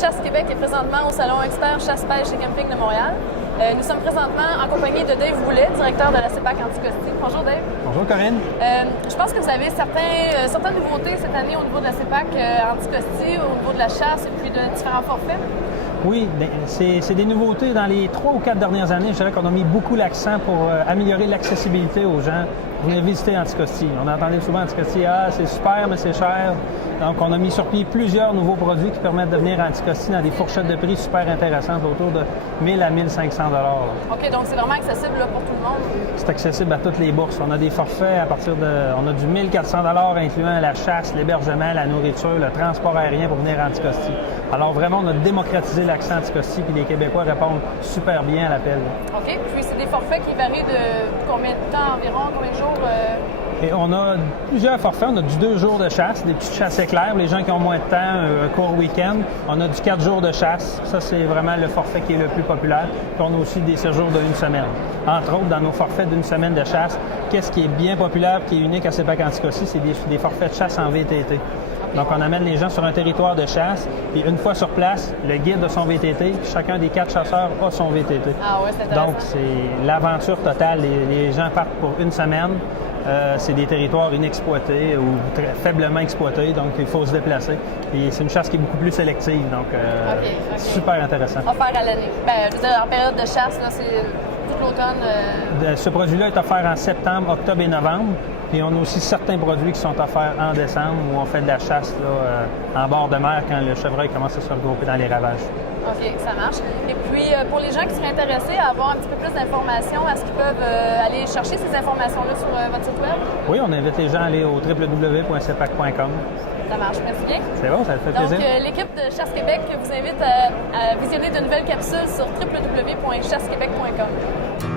Chasse Québec est présentement au Salon Expert Chasse-Pêche et Camping de Montréal. Nous sommes présentement en compagnie de Dave Boulet, directeur de la CEPAC Anticosti. Bonjour Dave. Bonjour Corinne. Je pense que vous avez certaines nouveautés cette année au niveau de la CEPAC Anticosti, au niveau de la chasse et puis de différents forfaits. Oui, c'est des nouveautés. Dans les 3 ou 4 dernières années, je dirais qu'on a mis beaucoup l'accent pour améliorer l'accessibilité aux gens pour venir visiter Anticosti. On entendait souvent Anticosti, c'est super, mais c'est cher. Donc, on a mis sur pied plusieurs nouveaux produits qui permettent de venir à Anticosti dans des fourchettes de prix super intéressantes, autour de 1000 à 1500 $. OK, donc c'est vraiment accessible là, pour tout le monde? C'est accessible à toutes les bourses. On a des forfaits à partir de... On a du 1400 $ incluant la chasse, l'hébergement, la nourriture, le transport aérien pour venir à Anticosti. Alors vraiment, on a démocratisé l'accès à Anticosti, puis les Québécois répondent super bien à l'appel. OK, puis c'est des forfaits qui varient de combien de temps environ, combien de jours? Et on a plusieurs forfaits. On a du 2 jours de chasse, des petites chasses éclairs, les gens qui ont moins de temps, un court week-end. On a du 4 jours de chasse. Ça, c'est vraiment le forfait qui est le plus populaire. Puis on a aussi des séjours de 1 semaine. Entre autres, dans nos forfaits d'1 semaine de chasse, qu'est-ce qui est bien populaire et qui est unique à CEPAC Anticosti, c'est des forfaits de chasse en VTT. Donc, on amène les gens sur un territoire de chasse, puis une fois sur place, le guide a son VTT, puis chacun des 4 chasseurs a son VTT. Ah ouais, c'est intéressant. Donc, c'est l'aventure totale. Les gens partent pour 1 semaine. C'est des territoires inexploités ou très faiblement exploités, donc il faut se déplacer. Et c'est une chasse qui est beaucoup plus sélective, donc super intéressant. Offert à l'année. Je veux dire, en période de chasse, là, c'est tout l'automne. Ce produit-là est offert en septembre, octobre et novembre. Puis on a aussi certains produits qui sont offerts en décembre où on fait de la chasse là, en bord de mer quand le chevreuil commence à se regrouper dans les ravages. OK, ça marche. Et puis, pour les gens qui seraient intéressés à avoir un petit peu plus d'informations, est-ce qu'ils peuvent aller chercher ces informations-là sur votre site web? Oui, on invite les gens à aller au www.cepac.com. Ça marche, merci bien. C'est bon, ça te fait plaisir. Donc, l'équipe de Chasse Québec vous invite à visionner de nouvelles capsules sur www.chassequebec.com.